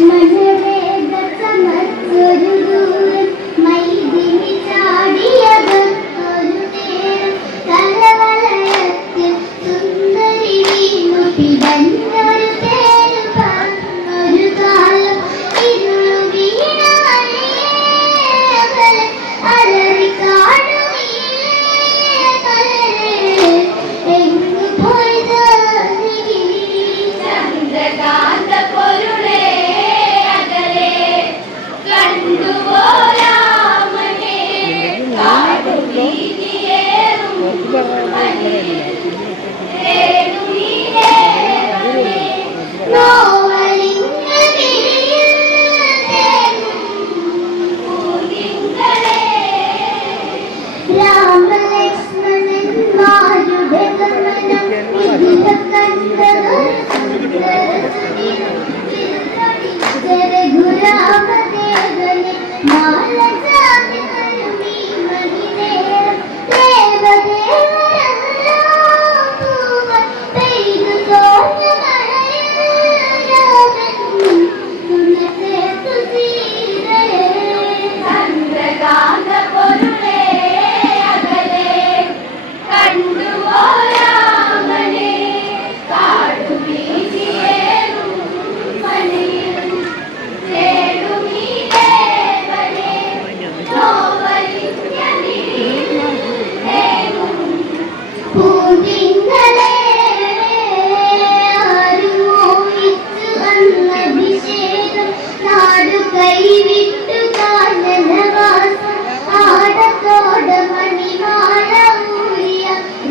my രാമലക്ഷ്മണന്മാരുടെ ഗമനം ഇതിൽ കണ്ടത്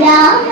안녕.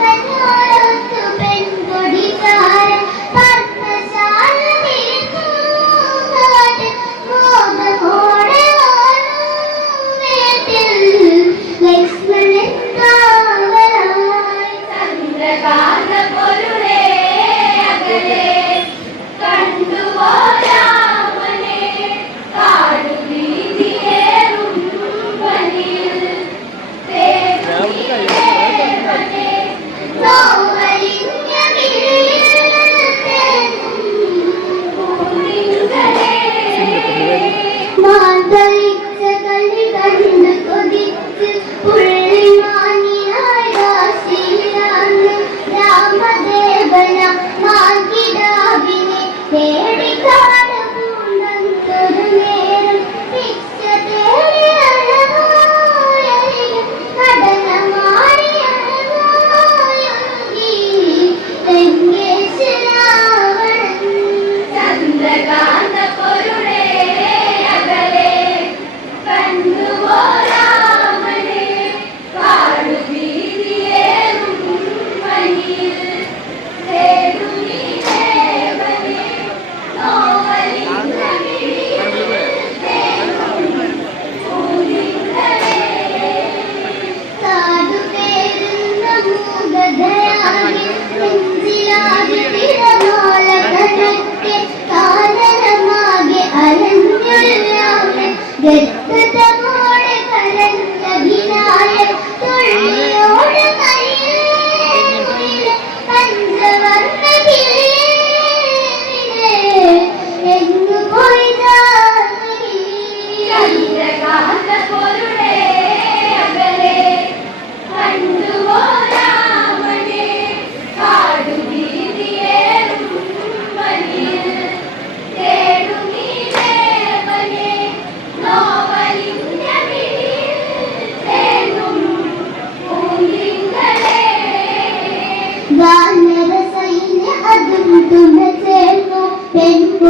de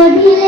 Olvide